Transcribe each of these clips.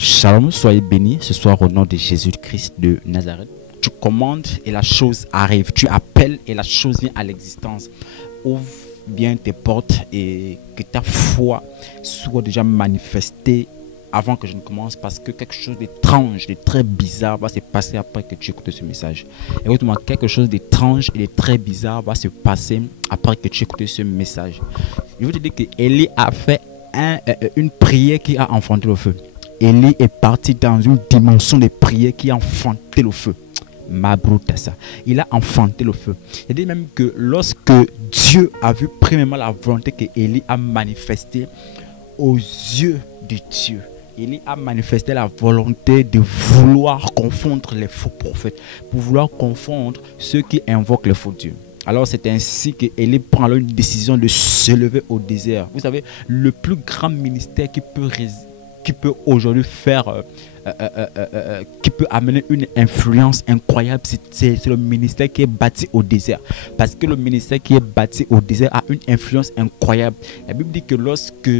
Shalom, soyez bénis ce soir au nom de Jésus-Christ de Nazareth. Tu commandes et la chose arrive. Tu appelles et la chose vient à l'existence. Ouvre bien tes portes et que ta foi soit déjà manifestée avant que je ne commence, parce que quelque chose d'étrange, de très bizarre va se passer après que tu écoutes ce message. Écoute-moi, quelque chose d'étrange et de très bizarre va se passer après que tu écoutes ce message. Je veux te dire que Élie a fait une prière qui a enfanté le feu. Élie est parti dans une dimension de prière qui a enfanté le feu. Mabrutassa. Il a enfanté le feu. Il dit même que lorsque Dieu a vu premièrement la volonté que Élie a manifestée aux yeux de Dieu, Élie a manifesté la volonté de vouloir confondre les faux prophètes, pour vouloir confondre ceux qui invoquent les faux dieux. Alors c'est ainsi que Élie prend alors une décision de se lever au désert. Vous savez, le plus grand ministère qui peut aujourd'hui faire, qui peut amener une influence incroyable, c'est le ministère qui est bâti au désert. Parce que le ministère qui est bâti au désert a une influence incroyable. La Bible dit que lorsque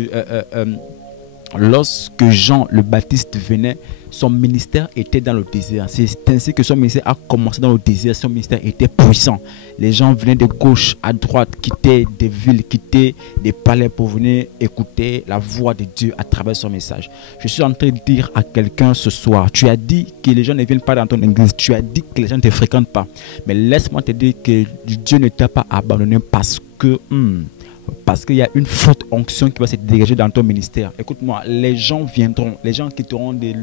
Jean le Baptiste venait, son ministère était dans le désert. C'est ainsi que son ministère a commencé dans le désert. Son ministère était puissant. Les gens venaient de gauche à droite, quittaient des villes, quittaient des palais pour venir écouter la voix de Dieu à travers son message. Je suis en train de dire à quelqu'un ce soir, tu as dit que les gens ne viennent pas dans ton église, tu as dit que les gens ne te fréquentent pas. Mais laisse-moi te dire que Dieu ne t'a pas abandonné parce qu'il y a une forte onction qui va se dégager dans ton ministère. Écoute-moi, les gens viendront, les gens quitteront des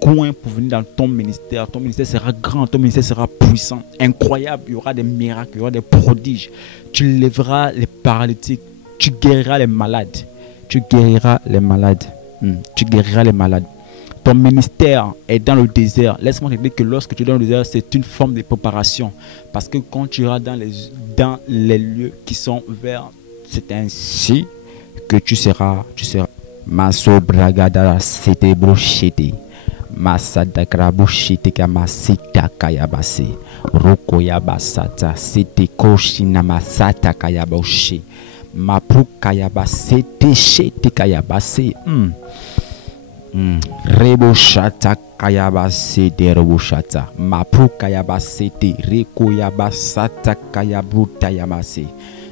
coins pour venir dans ton ministère. Ton ministère sera grand, ton ministère sera puissant, incroyable. Il y aura des miracles, il y aura des prodiges. Tu lèveras les paralytiques, tu guériras les malades. Tu guériras les malades. Tu guériras les malades. Ton ministère est dans le désert. Laisse-moi te dire que lorsque tu es dans le désert, c'est une forme de préparation. Parce que quand tu iras dans les lieux qui sont verts, c'est ainsi que tu seras. Maso bragada sete brochete. Masada grabushite kamasita kayabase. Roko yabasata sete koshina masata kayaboshi. Mapu kayabasete shete kayabase. Reboshata kayabase de reboshata mapru kayabase te reko yabasata kayabruta yamase.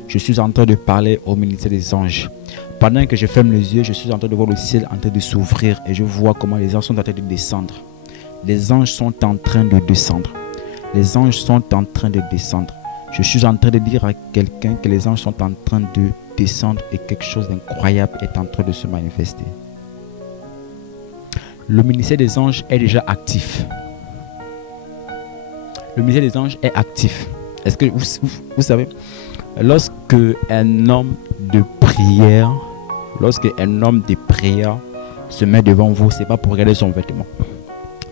Je suis en train de parler au ministère des anges. Pendant que je ferme les yeux, je suis en train de voir le ciel en train de s'ouvrir et je vois comment les anges sont en train de descendre. Les anges sont en train de descendre. Les anges sont en train de descendre. Je suis en train de dire à quelqu'un que les anges sont en train de descendre et quelque chose d'incroyable est en train de se manifester. Le ministère des anges est déjà actif. Le ministère des anges est actif. Est-ce que vous savez, lorsque un homme de prière se met devant vous, ce n'est pas pour regarder son vêtement.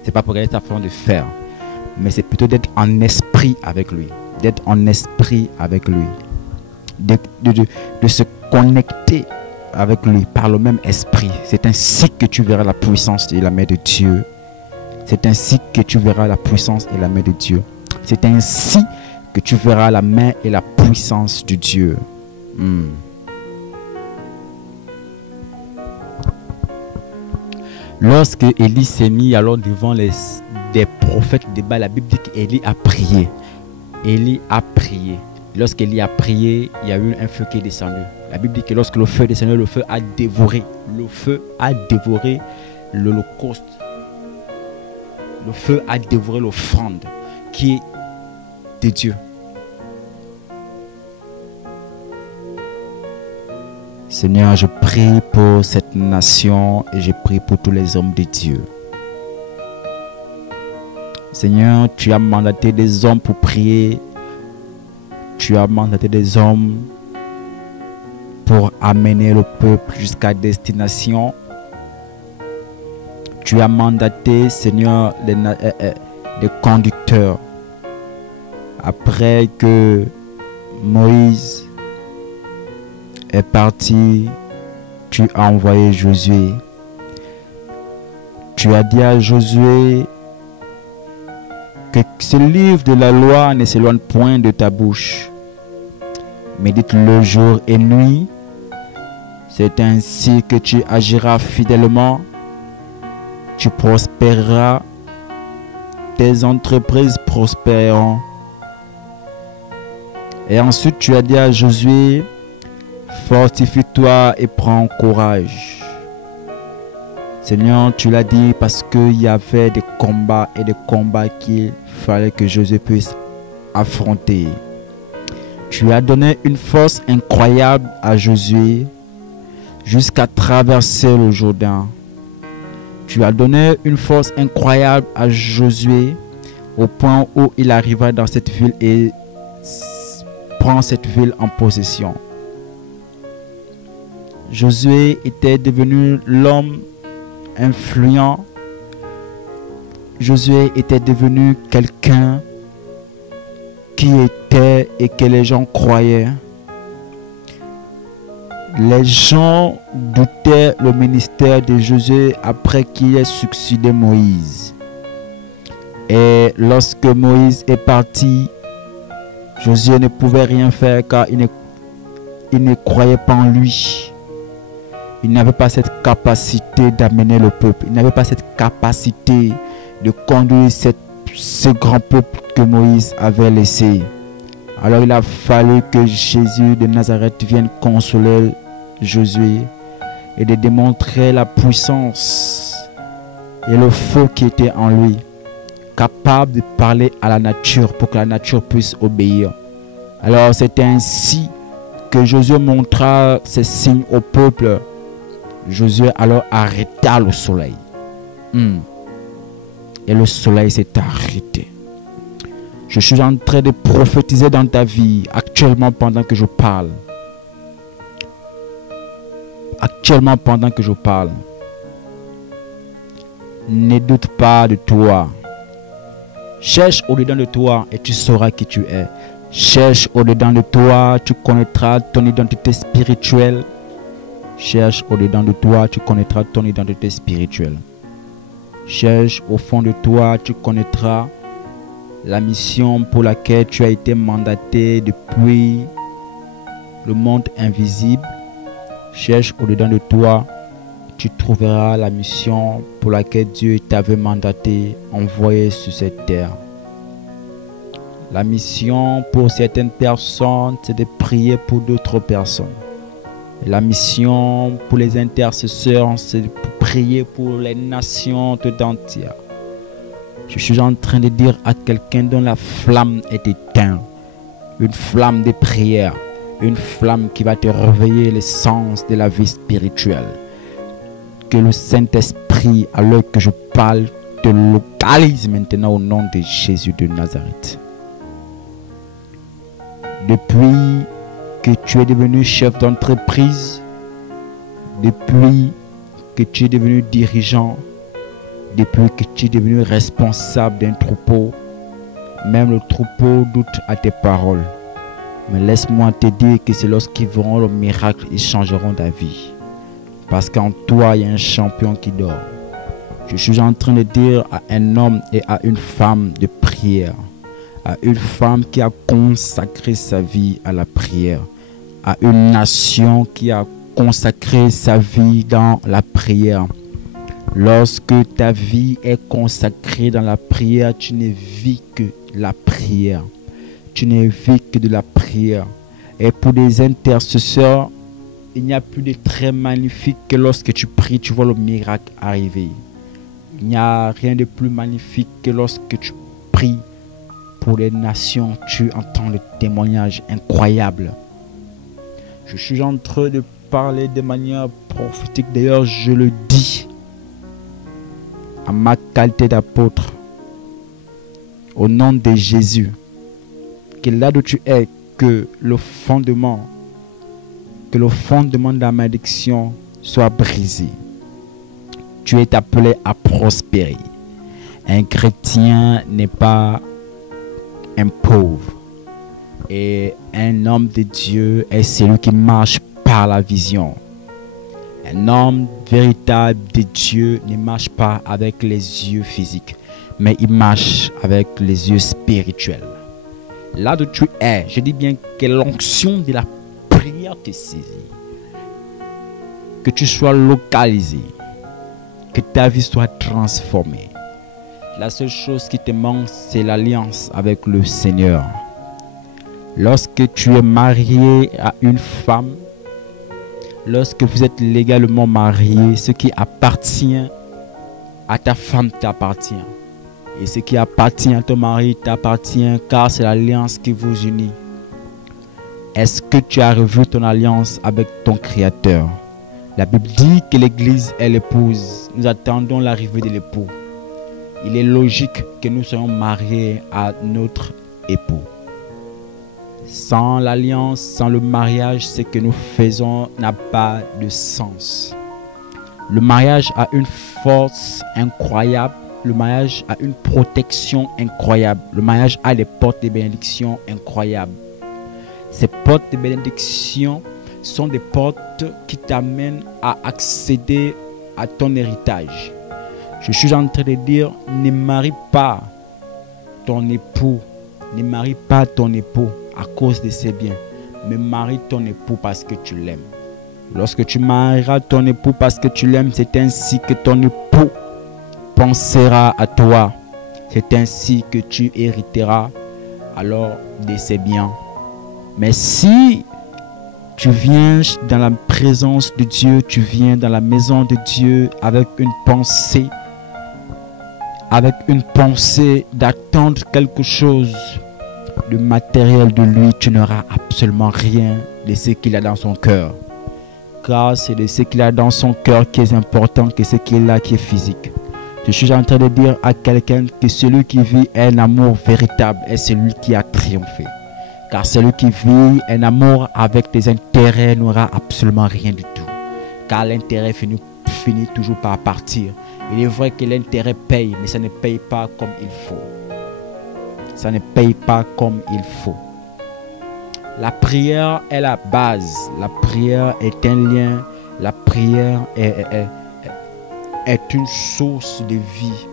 Ce n'est pas pour regarder sa façon de faire. Mais c'est plutôt d'être en esprit avec lui. D'être en esprit avec lui. De se connecter avec lui par le même esprit. C'est ainsi que tu verras la puissance et la main de Dieu. C'est ainsi que tu verras la puissance et la main de Dieu. C'est ainsi que tu verras la main et la puissance de Dieu. Lorsque Élie s'est mis alors devant des prophètes de Baal, la Bible dit qu'Élie a prié. Élie a prié. Lorsqu'Élie a prié, il y a eu un feu qui est descendu. La Bible dit que lorsque le feu est descendu, le feu a dévoré l'holocauste. Le feu a dévoré l'offrande qui est de Dieu. Seigneur, je prie pour cette nation et je prie pour tous les hommes de Dieu. Seigneur, tu as mandaté des hommes pour prier. Tu as mandaté des hommes pour amener le peuple jusqu'à destination. Tu as mandaté, Seigneur, des conducteurs. Après que Moïse est parti, tu as envoyé Josué. Tu as dit à Josué que ce livre de la loi ne s'éloigne point de ta bouche. Médite-le jour et nuit. C'est ainsi que tu agiras fidèlement tu prospéreras, tes entreprises prospéreront. Et ensuite, tu as dit à Josué, fortifie-toi et prends courage. Seigneur, tu l'as dit parce qu'il y avait des combats et des combats qu'il fallait que Josué puisse affronter. Tu as donné une force incroyable à Josué jusqu'à traverser le Jourdain. Tu as donné une force incroyable à Josué au point où il arriva dans cette ville et prend cette ville en possession. Josué était devenu l'homme influent. Josué était devenu quelqu'un qui était et que les gens croyaient. Les gens doutaient le ministère de Josué après qu'il ait succédé Moïse. Et lorsque Moïse est parti, Josué ne pouvait rien faire car il ne croyait pas en lui. Il n'avait pas cette capacité d'amener le peuple. Il n'avait pas cette capacité de conduire ce grand peuple que Moïse avait laissé. Alors il a fallu que Jésus de Nazareth vienne consoler Josué et de démontrer la puissance et le feu qui était en lui, capable de parler à la nature pour que la nature puisse obéir. Alors c'est ainsi que Josué montra ses signes au peuple. Josué alors arrêta le soleil. Et le soleil s'est arrêté. Je suis en train de prophétiser dans ta vie actuellement pendant que je parle. Actuellement pendant que je parle. Ne doute pas de toi. Cherche au-dedans de toi et tu sauras qui tu es. Cherche au-dedans de toi, tu connaîtras ton identité spirituelle. Cherche au-dedans de toi, tu connaîtras ton identité spirituelle. Cherche au fond de toi, tu connaîtras la mission pour laquelle tu as été mandaté depuis le monde invisible. Cherche au-dedans de toi, tu trouveras la mission pour laquelle Dieu t'avait mandaté, envoyé sur cette terre. La mission pour certaines personnes, c'est de prier pour d'autres personnes. La mission pour les intercesseurs, c'est de prier pour les nations tout entières. Je suis en train de dire à quelqu'un dont la flamme est éteinte, une flamme de prière, une flamme qui va te réveiller l'essence de la vie spirituelle. Que le Saint-Esprit, à l'heure que je parle, te localise maintenant au nom de Jésus de Nazareth. Depuis que tu es devenu chef d'entreprise, depuis que tu es devenu dirigeant, depuis que tu es devenu responsable d'un troupeau, même le troupeau doute à tes paroles. Mais laisse-moi te dire que c'est lorsqu'ils verront le miracle, ils changeront ta vie. Parce qu'en toi, il y a un champion qui dort. Je suis en train de dire à un homme et à une femme de prière, à une femme qui a consacré sa vie à la prière, à une nation qui a consacré sa vie dans la prière. Lorsque ta vie est consacrée dans la prière, tu ne vis que la prière. Tu ne vis que de la prière. Et pour des intercesseurs, il n'y a plus de très magnifique que lorsque tu pries, tu vois le miracle arriver. Il n'y a rien de plus magnifique que lorsque tu pries pour les nations, tu entends le témoignage incroyable. Je suis en train de parler de manière prophétique. D'ailleurs, je le dis à ma qualité d'apôtre, au nom de Jésus, que là où tu es, que le fondement de la malédiction soit brisé. Tu es appelé à prospérer. Un chrétien n'est pas un pauvre. Et un homme de Dieu est celui qui marche par la vision. Un homme véritable de Dieu ne marche pas avec les yeux physiques, mais il marche avec les yeux spirituels. Là où tu es, je dis bien que l'onction de la prière te saisit. Que tu sois localisé. que ta vie soit transformée. La seule chose qui te manque, c'est l'alliance avec le Seigneur. Lorsque tu es marié à une femme, lorsque vous êtes légalement marié, ce qui appartient à ta femme t'appartient. Et ce qui appartient à ton mari t'appartient, car c'est l'alliance qui vous unit. Est-ce que tu as revu ton alliance avec ton Créateur? La Bible dit que l'Église est l'épouse. Nous attendons l'arrivée de l'époux. Il est logique que nous soyons mariés à notre époux. Sans l'alliance, sans le mariage, ce que nous faisons n'a pas de sens. Le mariage a une force incroyable. Le mariage a une protection incroyable. Le mariage a des portes de bénédiction incroyables. Ces portes de bénédiction sont des portes qui t'amènent à accéder à ton héritage. Je suis en train de dire, ne marie pas ton époux. Ne marie pas ton époux à cause de ses biens. Mais marie ton époux parce que tu l'aimes. Lorsque tu marieras ton époux parce que tu l'aimes, c'est ainsi que ton époux pensera à toi. C'est ainsi que tu hériteras alors de ses biens. Mais si tu viens dans la présence de Dieu, tu viens dans la maison de Dieu avec une pensée d'attendre quelque chose de matériel de lui, tu n'auras absolument rien de ce qu'il a dans son cœur. Car c'est de ce qu'il a dans son cœur qui est important que ce qu'il a qui est physique. Je suis en train de dire à quelqu'un que celui qui vit un amour véritable est celui qui a triomphé. Car celui qui vit un amour avec des intérêts n'aura absolument rien du tout. Car l'intérêt finit toujours par partir. Il est vrai que l'intérêt paye, mais ça ne paye pas comme il faut. Ça ne paye pas comme il faut. La prière est la base. La prière est un lien. La prière est une source de vie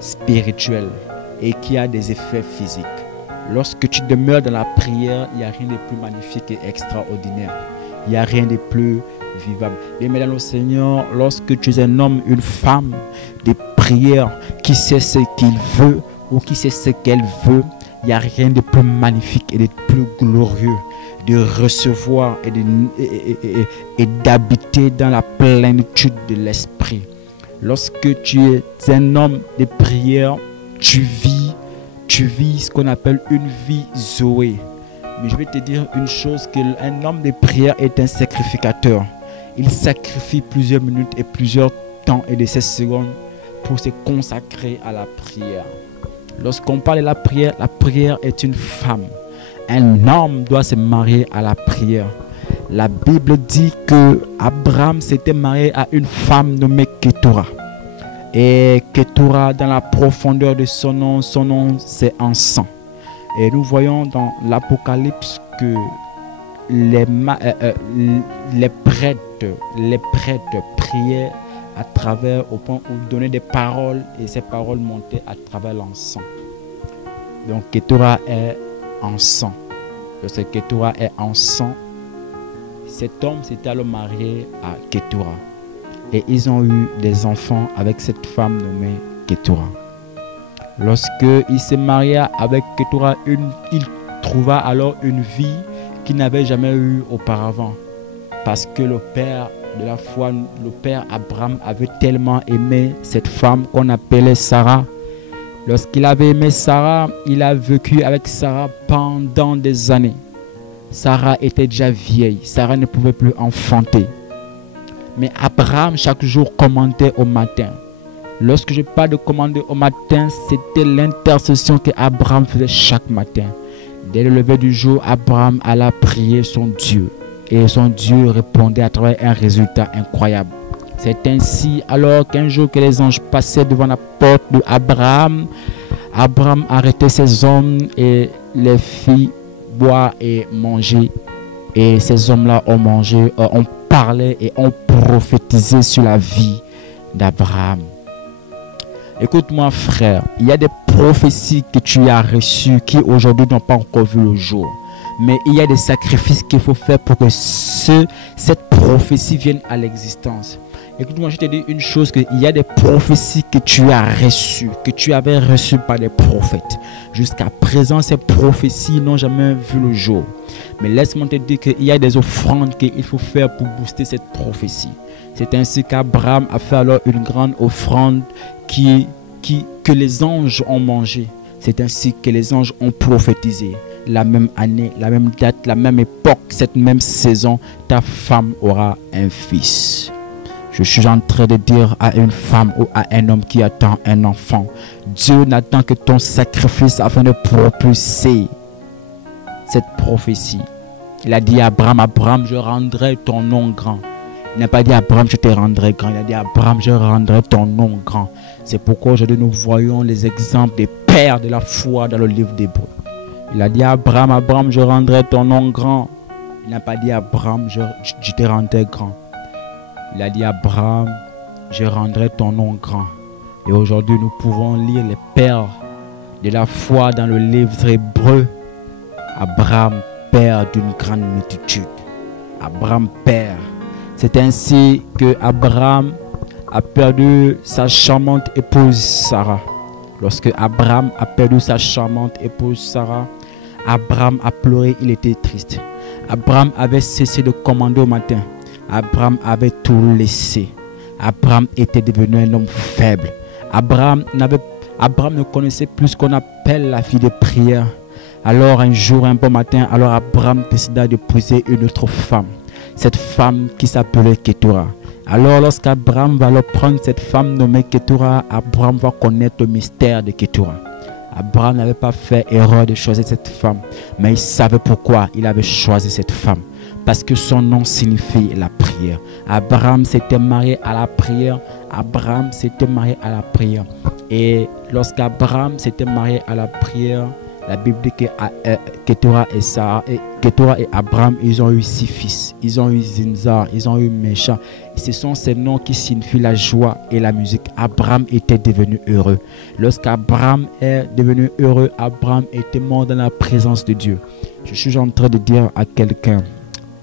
spirituelle et qui a des effets physiques. Lorsque tu demeures dans la prière, il n'y a rien de plus magnifique et extraordinaire. Il n'y a rien de plus vivable. Et mesdames, Seigneur, lorsque tu es un homme, une femme de prière qui sait ce qu'il veut ou qui sait ce qu'elle veut, il n'y a rien de plus magnifique et de plus glorieux de recevoir et d'habiter dans la plénitude de l'esprit. Lorsque tu es un homme de prière, tu vis ce qu'on appelle une vie Zoé. Mais je vais te dire une chose, qu'un homme de prière est un sacrificateur. Il sacrifie plusieurs minutes et plusieurs temps et de ces secondes pour se consacrer à la prière. Lorsqu'on parle de la prière est une femme. Un homme doit se marier à la prière. La Bible dit que Abraham s'était marié à une femme nommée Ketura. Et Ketura, dans la profondeur de son nom c'est encens. Et nous voyons dans l'Apocalypse que les prêtres priaient à travers, au point où donnaient des paroles, et ces paroles montaient à travers l'encens. Donc Ketura est encens. Lorsque Ketura est encens, cet homme s'était alors marié à Ketura. Et ils ont eu des enfants avec cette femme nommée Ketura. Lorsqu'il s'est marié avec Ketura, il trouva alors une vie qu'il n'avait jamais eue auparavant. Parce que le père de la foi, le père Abraham avait tellement aimé cette femme qu'on appelait Sarah. Lorsqu'il avait aimé Sarah, il a vécu avec Sarah pendant des années. Sarah était déjà vieille, Sarah ne pouvait plus enfanter. Mais Abraham chaque jour commandait au matin. Lorsque je parle de commander au matin, c'était l'intercession que Abraham faisait chaque matin. Dès le lever du jour, Abraham alla prier son Dieu. Et son Dieu répondait à travers un résultat incroyable. C'est ainsi alors qu'un jour que les anges passaient devant la porte d'Abraham, Abraham arrêtait ses hommes et les fit boire et manger. Et ces hommes-là ont mangé, ont parlé et ont prophétisé sur la vie d'Abraham. Écoute-moi frère, il y a des prophéties que tu as reçues qui aujourd'hui n'ont pas encore vu le jour. Mais il y a des sacrifices qu'il faut faire pour que cette prophétie vienne à l'existence. Écoute-moi, je te dis une chose, qu'il y a des prophéties que tu as reçues, que tu avais reçues par des prophètes. Jusqu'à présent, ces prophéties n'ont jamais vu le jour. Mais laisse-moi te dire qu'il y a des offrandes qu'il faut faire pour booster cette prophétie. C'est ainsi qu'Abraham a fait alors une grande offrande que les anges ont mangé. C'est ainsi que les anges ont prophétisé. La même année, la même date, la même époque, cette même saison, ta femme aura un fils. Je suis en train de dire à une femme ou à un homme qui attend un enfant, Dieu n'attend que ton sacrifice afin de propulser cette prophétie. Il a dit à Abraham, Abraham, je rendrai ton nom grand. Il n'a pas dit Abraham, je te rendrai grand. Il a dit Abraham, je rendrai ton nom grand. C'est pourquoi aujourd'hui nous voyons les exemples des pères de la foi dans le livre d'Hébreux. Il a dit à Abraham, Abraham, je rendrai ton nom grand. Il n'a pas dit Abraham, je te rendrai grand. Il a dit Abraham, je rendrai ton nom grand. Et aujourd'hui, nous pouvons lire les pères de la foi dans le livre hébreu. Abraham, père d'une grande multitude. Abraham, père. C'est ainsi que Abraham a perdu sa charmante épouse Sarah. Lorsque Abraham a perdu sa charmante épouse Sarah, Abraham a pleuré, il était triste. Abraham avait cessé de commander au matin. Abraham avait tout laissé. Abraham était devenu un homme faible. Abraham ne connaissait plus ce qu'on appelle la vie de prière. Alors un jour, un bon matin, alors Abraham décida d'épouser une autre femme. Cette femme qui s'appelait Ketura. Alors lorsqu'Abraham va leur prendre cette femme nommée Ketura, Abraham va connaître le mystère de Ketura. Abraham n'avait pas fait erreur de choisir cette femme, mais il savait pourquoi il avait choisi cette femme. Parce que son nom signifie la prière. Abraham s'était marié à la prière. Abraham s'était marié à la prière. Et lorsqu'Abraham s'était marié à la prière, la Bible dit que Ketura et Abraham, ils ont eu 6 fils. Ils ont eu Zinzar, ils ont eu Mécha. Ce sont ces noms qui signifient la joie et la musique. Abraham était devenu heureux. Lorsqu'Abraham est devenu heureux, Abraham était mort dans la présence de Dieu. Je suis en train de dire à quelqu'un,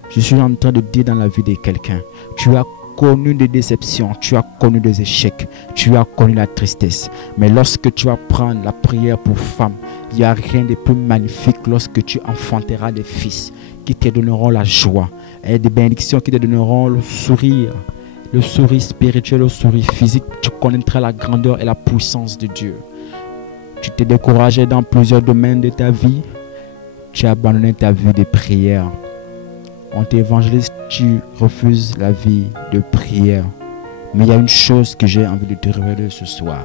je suis en train de dire dans la vie de quelqu'un, tu as connu des déceptions, tu as connu des échecs, tu as connu la tristesse. Mais lorsque tu vas prendre la prière pour femme, il n'y a rien de plus magnifique lorsque tu enfanteras des fils qui te donneront la joie et des bénédictions qui te donneront le sourire spirituel, le sourire physique. Tu connaîtras la grandeur et la puissance de Dieu. Tu t'es découragé dans plusieurs domaines de ta vie. Tu as abandonné ta vie de prière. On t'évangélise, tu refuses la vie de prière. Mais il y a une chose que j'ai envie de te révéler ce soir.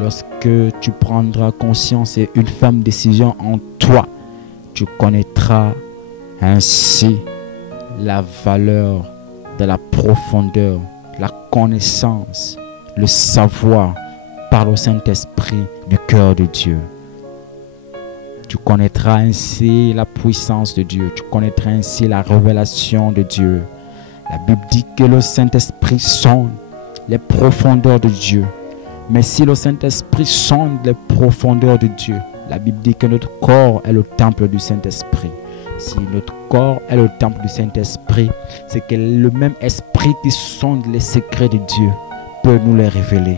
Lorsque tu prendras conscience et une ferme décision en toi, tu connaîtras ainsi la valeur de la profondeur, la connaissance, le savoir par le Saint-Esprit du cœur de Dieu. Tu connaîtras ainsi la puissance de Dieu. Tu connaîtras ainsi la révélation de Dieu. La Bible dit que le Saint-Esprit sonde les profondeurs de Dieu. Mais si le Saint-Esprit sonde les profondeurs de Dieu, la Bible dit que notre corps est le temple du Saint-Esprit. Si notre corps est le temple du Saint-Esprit, c'est que le même esprit qui sonde les secrets de Dieu peut nous les révéler.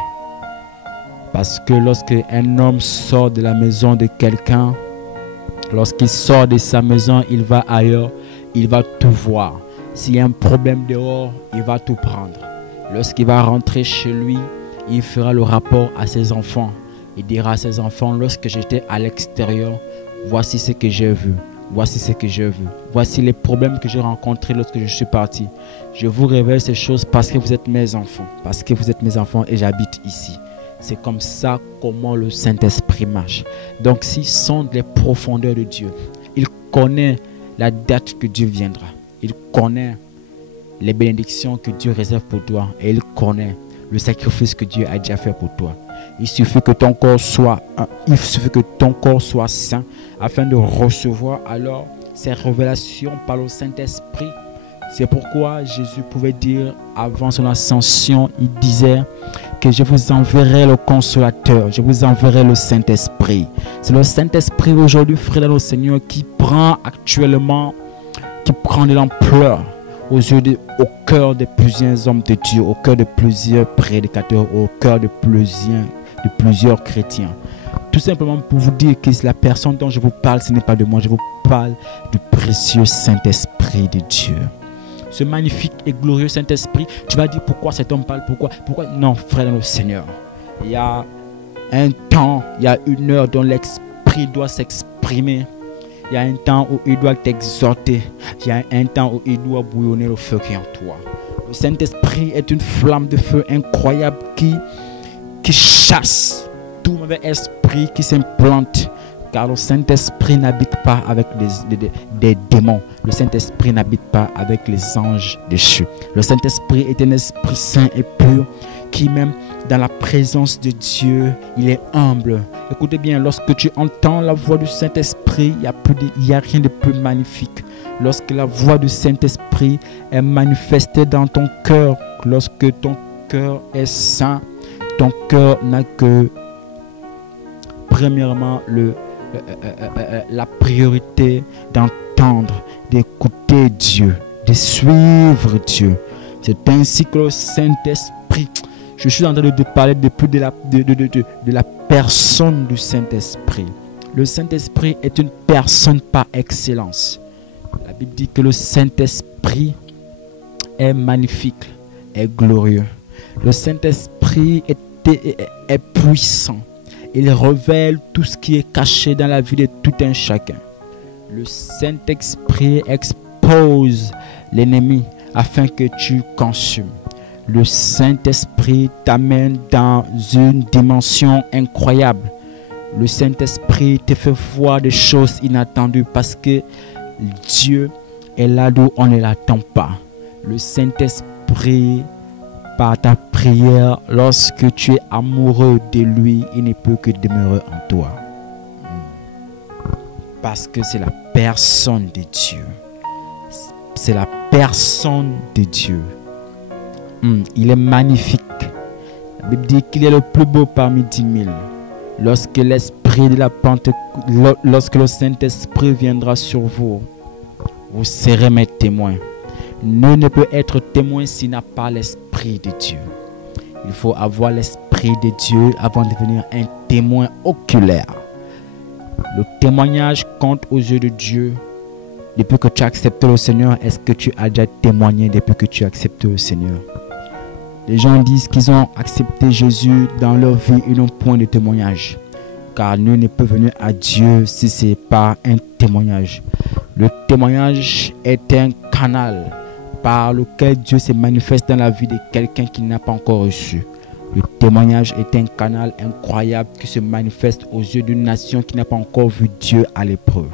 Parce que lorsque un homme sort de la maison de quelqu'un, lorsqu'il sort de sa maison, il va ailleurs, il va tout voir. S'il y a un problème dehors, il va tout prendre. Lorsqu'il va rentrer chez lui, il fera le rapport à ses enfants. Il dira à ses enfants, lorsque j'étais à l'extérieur, voici ce que j'ai vu. Voici ce que j'ai vu. Voici les problèmes que j'ai rencontrés lorsque je suis parti. Je vous révèle ces choses parce que vous êtes mes enfants. Parce que vous êtes mes enfants et j'habite ici. C'est comme ça comment le Saint-Esprit marche. Donc s'il sonde les profondeurs de Dieu, il connaît la date que Dieu viendra. Il connaît les bénédictions que Dieu réserve pour toi. Et il connaît le sacrifice que Dieu a déjà fait pour toi. Il suffit que ton corps soit saint afin de recevoir alors ces révélations par le Saint-Esprit. C'est pourquoi Jésus pouvait dire avant son ascension, il disait que je vous enverrai le consolateur, je vous enverrai le Saint-Esprit. C'est le Saint-Esprit aujourd'hui, frère au Seigneur, qui prend de l'ampleur. au cœur de plusieurs hommes de Dieu, au cœur de plusieurs prédicateurs, au cœur de plusieurs chrétiens. Tout simplement pour vous dire que la personne dont je vous parle, ce n'est pas de moi, je vous parle du précieux Saint-Esprit de Dieu. Ce magnifique et glorieux Saint-Esprit, tu vas dire pourquoi cet homme parle, pourquoi non, frère dans le Seigneur. Il y a un temps, il y a une heure dont l'Esprit doit s'exprimer. Il y a un temps où il doit t'exhorter. Il y a un temps où il doit bouillonner le feu qui est en toi. Le Saint-Esprit est une flamme de feu incroyable qui chasse tout mauvais esprit qui s'implante. Car le Saint-Esprit n'habite pas avec des démons. Le Saint-Esprit n'habite pas avec les anges déchus. Le Saint-Esprit est un esprit saint et pur qui même dans la présence de Dieu, il est humble. Écoutez bien, lorsque tu entends la voix du Saint-Esprit, il n'y a rien de plus magnifique. Lorsque la voix du Saint-Esprit est manifestée dans ton cœur, lorsque ton cœur est saint, ton cœur n'a que premièrement la priorité d'entendre, d'écouter Dieu, de suivre Dieu. C'est ainsi que le Saint-Esprit, je suis en train de parler depuis de la personne du Saint-Esprit. Le Saint-Esprit est une personne par excellence. La Bible dit que le Saint-Esprit est magnifique, est glorieux. Le Saint-Esprit est puissant. Il révèle tout ce qui est caché dans la vie de tout un chacun. Le Saint-Esprit expose l'ennemi afin que tu consumes. Le Saint-Esprit t'amène dans une dimension incroyable. Le Saint-Esprit te fait voir des choses inattendues parce que Dieu est là d'où on ne l'attend pas. Le Saint-Esprit, par ta prière, lorsque tu es amoureux de lui, il ne peut que demeurer en toi. Parce que c'est la personne de Dieu. C'est la personne de Dieu. Il est magnifique. La Bible dit qu'il est le plus beau parmi 10 000. Lorsque l'esprit de la Pentecôte, lorsque le Saint-Esprit viendra sur vous, vous serez mes témoins. Nul ne peut être témoin s'il n'a pas l'esprit de Dieu. Il faut avoir l'esprit de Dieu avant de devenir un témoin oculaire. Le témoignage compte aux yeux de Dieu. Depuis que tu as accepté le Seigneur, est-ce que tu as déjà témoigné depuis que tu as accepté le Seigneur? Les gens disent qu'ils ont accepté Jésus dans leur vie, ils n'ont point de témoignage. Car nul ne peut venir à Dieu si ce n'est pas un témoignage. Le témoignage est un canal par lequel Dieu se manifeste dans la vie de quelqu'un qui n'a pas encore reçu. Le témoignage est un canal incroyable qui se manifeste aux yeux d'une nation qui n'a pas encore vu Dieu à l'épreuve.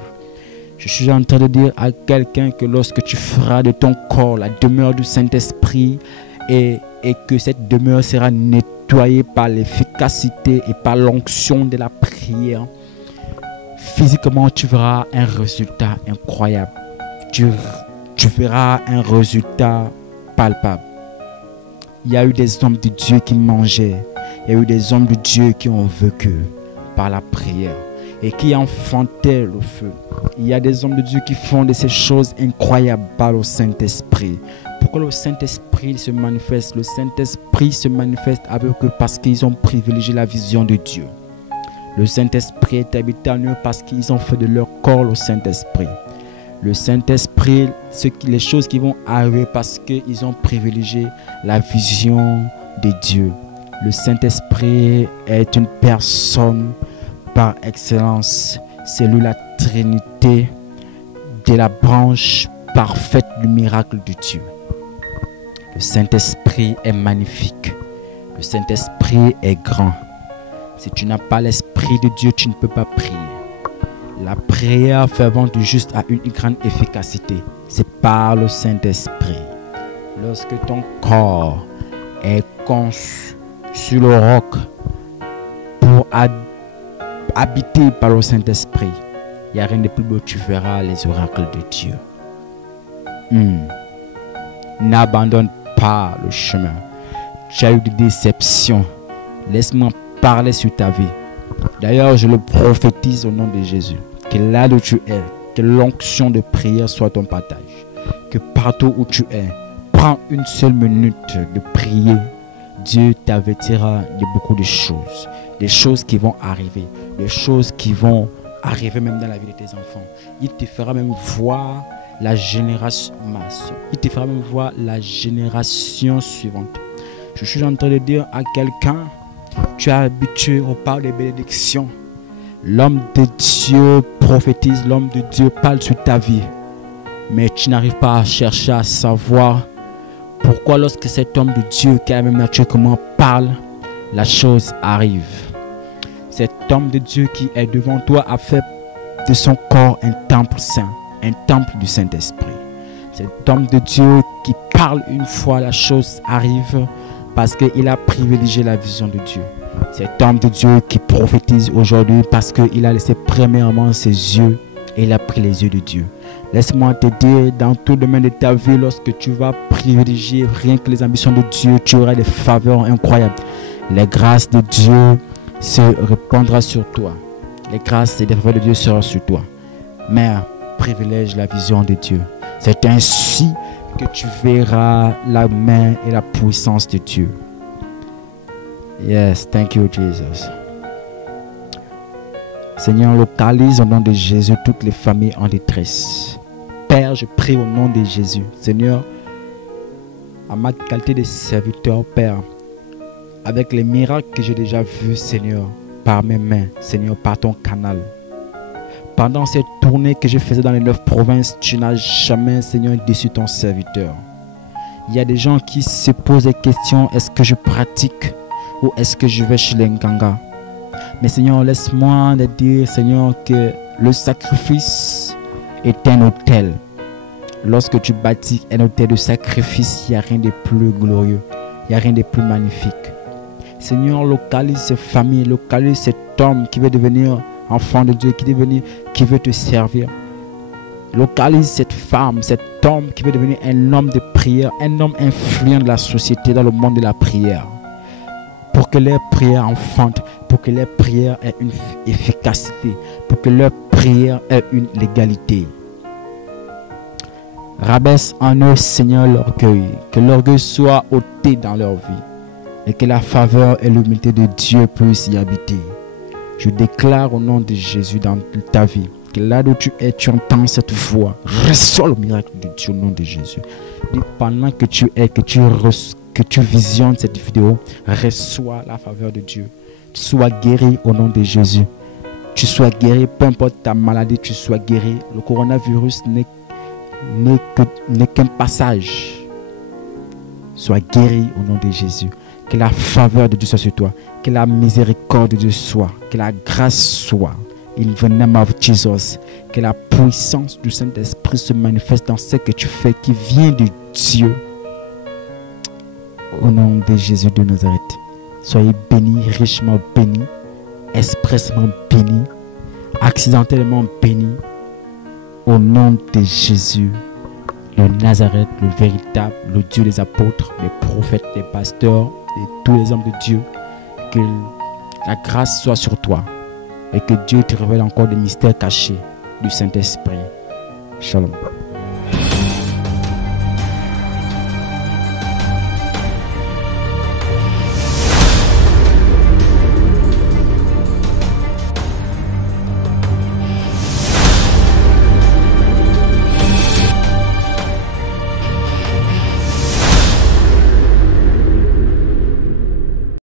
Je suis en train de dire à quelqu'un que lorsque tu feras de ton corps la demeure du Saint-Esprit et que cette demeure sera nettoyée par l'efficacité et par l'onction de la prière, physiquement tu verras un résultat incroyable. Tu verras un résultat palpable. Il y a eu des hommes de Dieu qui mangeaient. Il y a eu des hommes de Dieu qui ont vécu par la prière et qui enfantaient le feu. Il y a des hommes de Dieu qui font de ces choses incroyables par le Saint-Esprit. Pourquoi le Saint-Esprit se manifeste? Le Saint-Esprit se manifeste avec eux parce qu'ils ont privilégié la vision de Dieu. Le Saint-Esprit est habité en eux parce qu'ils ont fait de leur corps le Saint-Esprit. Le Saint-Esprit, les choses qui vont arriver parce qu'ils ont privilégié la vision de Dieu. Le Saint-Esprit est une personne par excellence. C'est lui la Trinité de la branche parfaite du miracle de Dieu. Le Saint-Esprit est magnifique. Le Saint-Esprit est grand. Si tu n'as pas l'Esprit de Dieu, tu ne peux pas prier. La prière fervente du juste a une grande efficacité. C'est par le Saint-Esprit. Lorsque ton corps est conçu sur le roc pour habiter par le Saint-Esprit, il n'y a rien de plus beau, tu verras les oracles de Dieu. N'abandonne pas le chemin. Tu as eu des déceptions. Laisse-moi parler sur ta vie. D'ailleurs, je le prophétise au nom de Jésus. Que là où tu es, que l'onction de prière soit ton partage. que partout où tu es, prends une seule minute de prier. Dieu t'avertira de beaucoup de choses. Des choses qui vont arriver. Des choses qui vont arriver même dans la vie de tes enfants. Il te fera même voir la génération, il te fera même voir la génération suivante. Je suis en train de dire à quelqu'un, tu es habitué au parole des bénédictions. L'homme de Dieu prophétise, l'homme de Dieu parle sur ta vie. Mais tu n'arrives pas à chercher à savoir pourquoi lorsque cet homme de Dieu qui a la même nature que moi parle, la chose arrive. Cet homme de Dieu qui est devant toi a fait de son corps un temple saint, un temple du Saint-Esprit. Cet homme de Dieu qui parle une fois, la chose arrive parce qu'il a privilégié la vision de Dieu. Cet homme de Dieu qui prophétise aujourd'hui parce qu'il a laissé premièrement ses yeux et il a pris les yeux de Dieu. Laisse-moi te dire, dans tout domaine de ta vie, lorsque tu vas privilégier rien que les ambitions de Dieu, tu auras des faveurs incroyables. Les grâces de Dieu se répandront sur toi. Les grâces et les faveurs de Dieu seront sur toi. Mère, privilège la vision de Dieu. C'est ainsi que tu verras la main et la puissance de Dieu. Yes, thank you, Jesus. Seigneur, localise au nom de Jésus toutes les familles en détresse. Père, je prie au nom de Jésus. Seigneur, à ma qualité de serviteur, Père, avec les miracles que j'ai déjà vus, Seigneur, par mes mains, Seigneur, par ton canal. Pendant cette tournée que je faisais dans les 9 provinces, tu n'as jamais, Seigneur, déçu ton serviteur. Il y a des gens qui se posent des questions, est-ce que je pratique ou est-ce que je vais chez les Nganga? Mais Seigneur, laisse-moi te dire, Seigneur, que le sacrifice est un autel. Lorsque tu bâtis un autel de sacrifice, il n'y a rien de plus glorieux, il n'y a rien de plus magnifique. Seigneur, localise ces familles, localise cet homme qui veut devenir enfant de Dieu, qui veut te servir. Localise cette femme, cet homme qui veut devenir un homme de prière, un homme influent de la société dans le monde de la prière. Pour que leurs prières enfantent, pour que leurs prières aient une efficacité, pour que leurs prières aient une légalité. Rabaisse en eux, Seigneur, l'orgueil, que l'orgueil soit ôté dans leur vie et que la faveur et l'humilité de Dieu puissent y habiter. Je déclare au nom de Jésus dans ta vie que là où tu es, tu entends cette voix. Reçois le miracle de Dieu au nom de Jésus. Et pendant que tu es, que tu visionnes cette vidéo, reçois la faveur de Dieu. Sois guéri au nom de Jésus. Tu sois guéri, peu importe ta maladie, tu sois guéri. Le coronavirus n'est qu'un passage. Sois guéri au nom de Jésus. Que la faveur de Dieu soit sur toi. Que la miséricorde de Dieu soit. Que la grâce soit. In the name of Jesus. Que la puissance du Saint-Esprit se manifeste dans ce que tu fais, qui vient de Dieu. Au nom de Jésus de Nazareth. Soyez bénis, richement bénis, expressément bénis, accidentellement bénis. Au nom de Jésus, le Nazareth, le véritable, le Dieu des apôtres, des prophètes, des pasteurs, et tous les hommes de Dieu, que la grâce soit sur toi et que Dieu te révèle encore des mystères cachés du Saint-Esprit. Shalom.